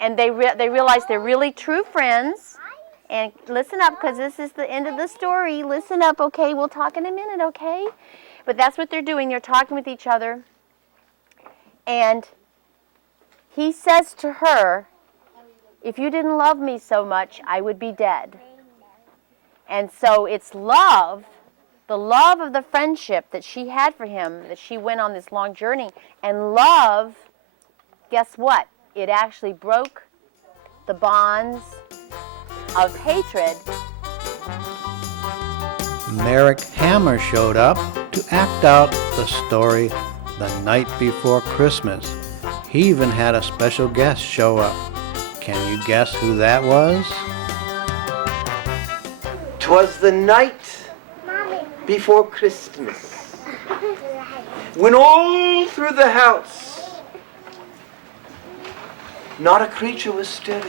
And they realize they're really true friends. And listen up, because this is the end of the story. Listen up, okay? We'll talk in a minute, okay? But that's what they're doing. They're talking with each other. And he says to her, if you didn't love me so much, I would be dead. And so it's love, the love of the friendship that she had for him, that she went on this long journey. And love, guess what? It actually broke the bonds of hatred. Merrick Hammer showed up to act out the story the night before Christmas. He even had a special guest show up. Can you guess who that was? 'Twas the night before Christmas, when all through the house not a creature was stirring.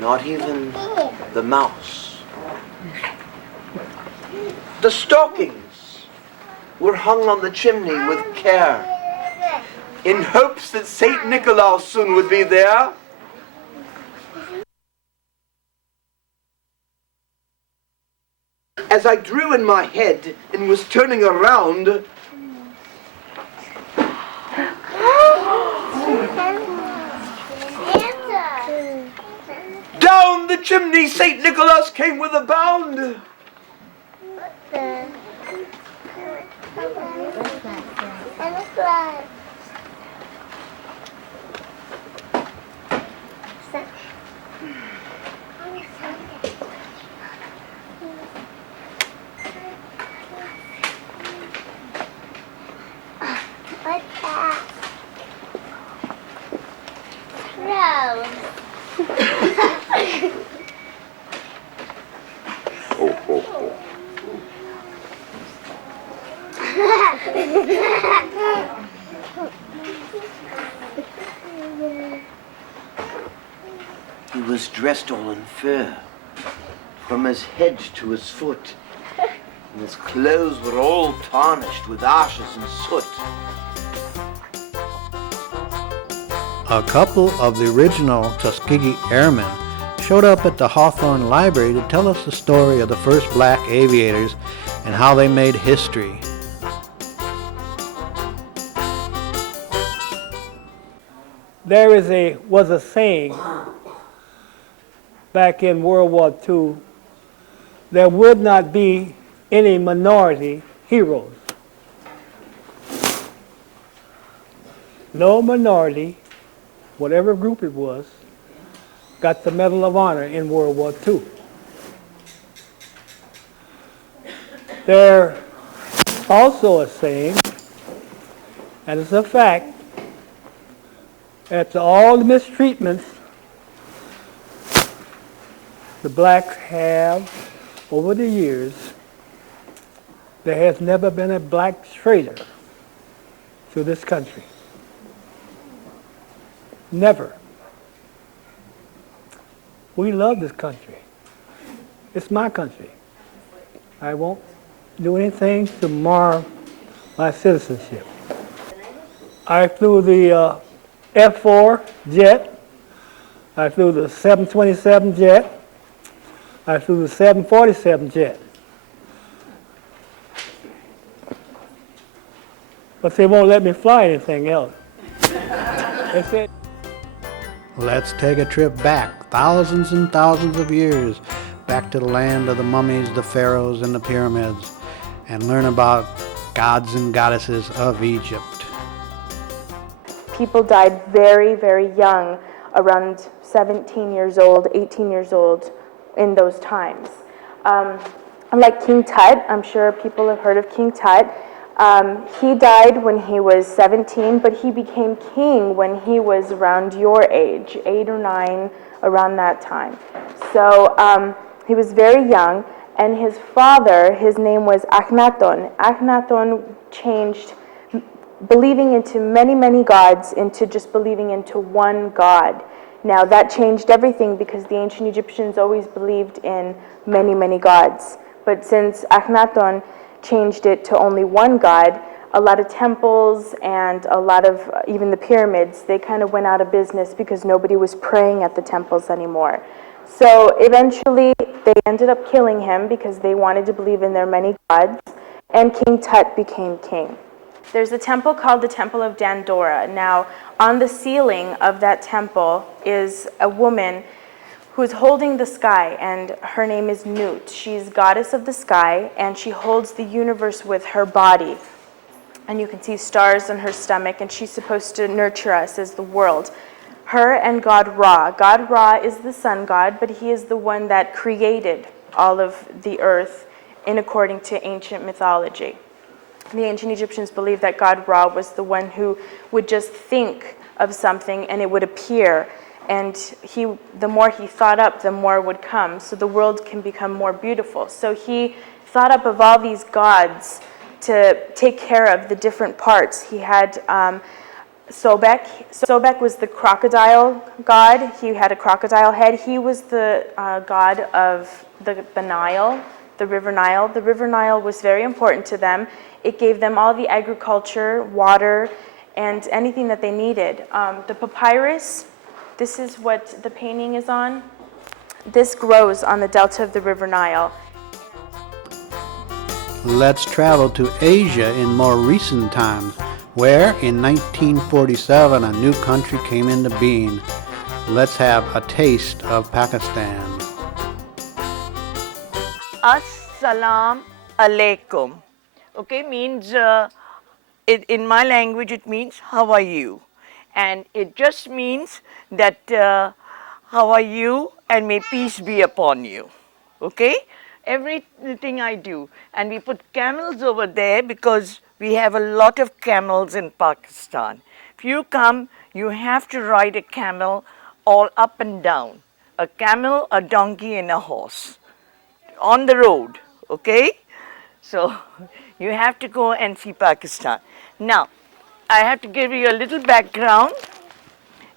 Not even the mouse. The stockings were hung on the chimney with care, in hopes that Saint Nicholas soon would be there. As I drew in my head and was turning around, down the chimney Saint Nicholas came with a bound. He was dressed all in fur, from his head to his foot, and his clothes were all tarnished with ashes and soot. A couple of the original Tuskegee Airmen showed up at the Hawthorne Library to tell us the story of the first black aviators and how they made history. There was a saying back in World War II, there would not be any minority heroes. No minority, whatever group it was, got the Medal of Honor in World War II. There's also a saying, and it's a fact, after all the mistreatments the blacks have over the years, there has never been a black traitor to this country. Never. We love this country. It's my country. I won't do anything to mar my citizenship. I flew the F-4 jet. I flew the 727 jet. I flew the 747 jet. But they won't let me fly anything else. They said, Let's take a trip back, thousands and thousands of years, back to the land of the mummies, the pharaohs, and the pyramids, and learn about gods and goddesses of Egypt. People died very, very young, around 17 years old, 18 years old in those times. Like King Tut, I'm sure people have heard of King Tut. He died when he was 17, but he became king when he was around your age, 8 or 9, around that time. So he was very young, and his father, his name was Akhenaton. Akhenaton changed believing into many, many gods into just believing into one God. Now that changed everything because the ancient Egyptians always believed in many, many gods. But since Akhenaton changed it to only one God, a lot of temples and a lot of, even the pyramids, they kind of went out of business because nobody was praying at the temples anymore. So eventually they ended up killing him because they wanted to believe in their many gods, and King Tut became king. There's a temple called the Temple of Dandora. Now, on the ceiling of that temple is a woman who's holding the sky, and her name is Nut. She's goddess of the sky, and she holds the universe with her body. And you can see stars on her stomach, and she's supposed to nurture us as the world. Her and God Ra. God Ra is the sun god, but he is the one that created all of the earth in according to ancient mythology. The ancient Egyptians believed that God Ra was the one who would just think of something and it would appear. And the more he thought up, the more would come. So the world can become more beautiful. So he thought up of all these gods to take care of the different parts. He had Sobek. Sobek was the crocodile god. He had a crocodile head. He was the god of the Nile, the River Nile. The River Nile was very important to them. It gave them all the agriculture, water, and anything that they needed. The papyrus, this is what the painting is on. This grows on the delta of the River Nile. Let's travel to Asia in more recent times, where in 1947 a new country came into being. Let's have a taste of Pakistan. Assalamu alaikum. Okay, means in my language it means how are you, and it just means that how are you and may peace be upon you. Okay, everything I do, and we put camels over there because we have a lot of camels in Pakistan. If you come, you have to ride a camel all up and down. A camel, a donkey, and a horse on the road. Okay, so you have to go and see Pakistan. Now, I have to give you a little background.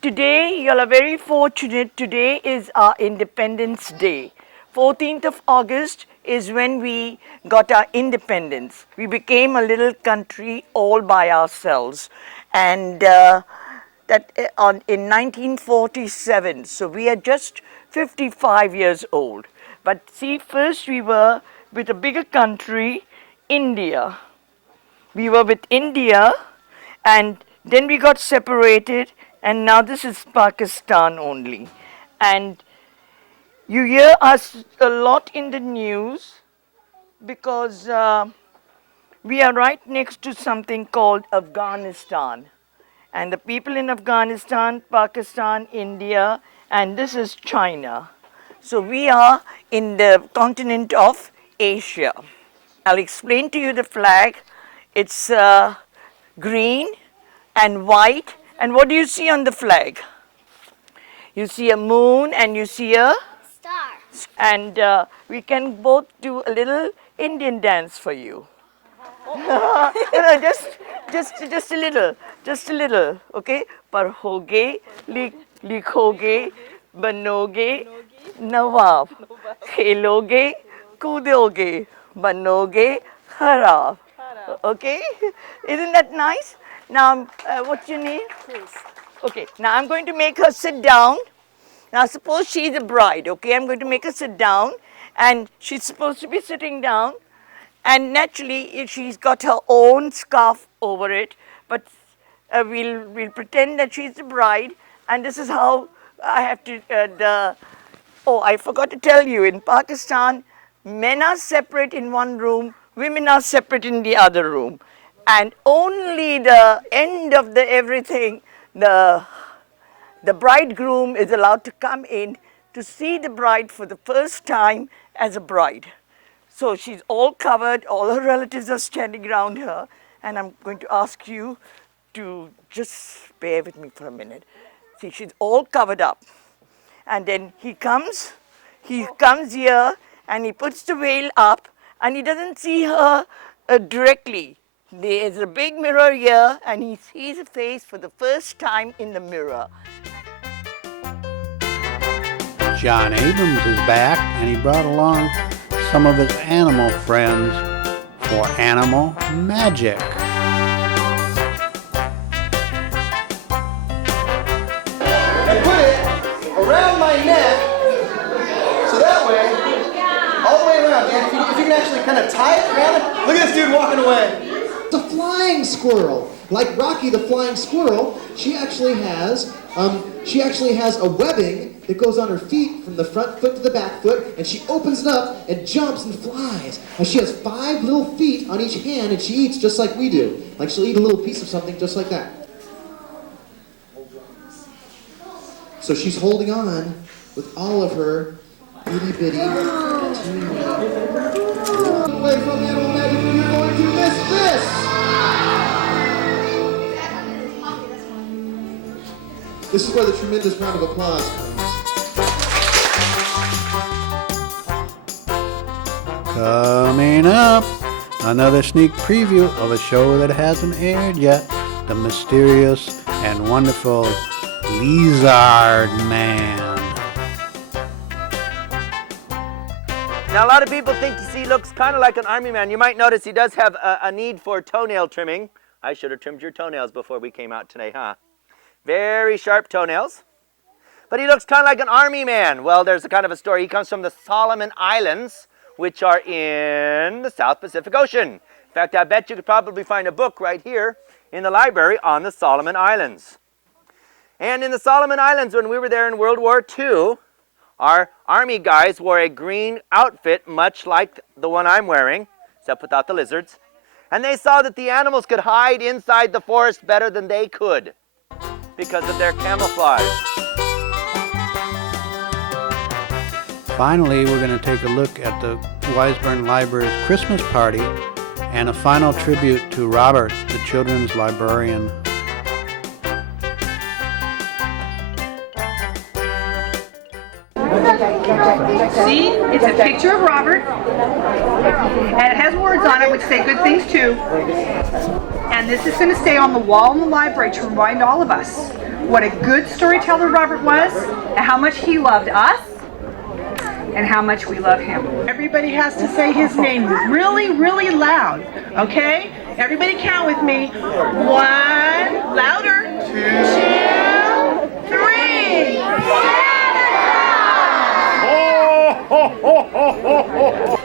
Today, you all are very fortunate. Today is our Independence Day. 14th of August is when we got our independence. We became a little country all by ourselves. And in 1947, so we are just 55 years old. But see, first we were with a bigger country, India. We were with India, and then we got separated, and now this is Pakistan only. And you hear us a lot in the news because we are right next to something called Afghanistan. And the people in Afghanistan, Pakistan, India, and this is China. So we are in the continent of Asia. I'll explain to you the flag. It's green and white. And what do you see on the flag? You see a moon and you see a star. And we can both do a little Indian dance for you. just a little, okay? Parhoge, likhoge, banoge, nawab, kheloge, kudoge, banoge, kharab. Okay? Isn't that nice? Now, what's your name? Chris. Okay, now I'm going to make her sit down. Now, suppose she's a bride, okay? I'm going to make her sit down, and she's supposed to be sitting down. And naturally, she's got her own scarf over it, but we'll pretend that she's the bride, and this is how I have to, I forgot to tell you, in Pakistan, men are separate in one room, women are separate in the other room. And only the end of everything, the bridegroom is allowed to come in to see the bride for the first time as a bride. So she's all covered, all her relatives are standing around her, and I'm going to ask you to just bear with me for a minute. See, she's all covered up. And then he comes here, and he puts the veil up, and he doesn't see her directly. There's a big mirror here, and he sees her face for the first time in the mirror. John Abrams is back, and he brought along some of his animal friends for animal magic. my neck, so that way, all the way around, Dan, if you can actually kind of tie it around it. Look at this dude walking away. It's a flying squirrel. Like Rocky the Flying Squirrel, she actually has a webbing that goes on her feet from the front foot to the back foot, and she opens it up and jumps and flies. And she has 5 little feet on each hand, and she eats just like we do. Like she'll eat a little piece of something just like that. So she's holding on with all of her itty bitty, teeny away from animal magic, you're going to miss this. This is where the tremendous round of applause comes. Coming up, another sneak preview of a show that hasn't aired yet, the mysterious and wonderful Lizard Man. Now, a lot of people think he looks kind of like an army man. You might notice he does have a need for toenail trimming. I should have trimmed your toenails before we came out today, huh? Very sharp toenails. But he looks kind of like an army man. Well, there's a kind of a story. He comes from the Solomon Islands, which are in the South Pacific Ocean. In fact, I bet you could probably find a book right here in the library on the Solomon Islands. And in the Solomon Islands, when we were there in World War II, our army guys wore a green outfit, much like the one I'm wearing, except without the lizards. And they saw that the animals could hide inside the forest better than they could because of their camouflage. Finally, we're going to take a look at the Wiseburn Library's Christmas party and a final tribute to Robert, the children's librarian. See, it's a picture of Robert, and it has words on it which say good things too. And this is going to stay on the wall in the library to remind all of us what a good storyteller Robert was, and how much he loved us, and how much we love him. Everybody has to say his name really, really loud, okay? Everybody count with me. 1, louder, 2, 3. Ho, ho, ho, ho, ho.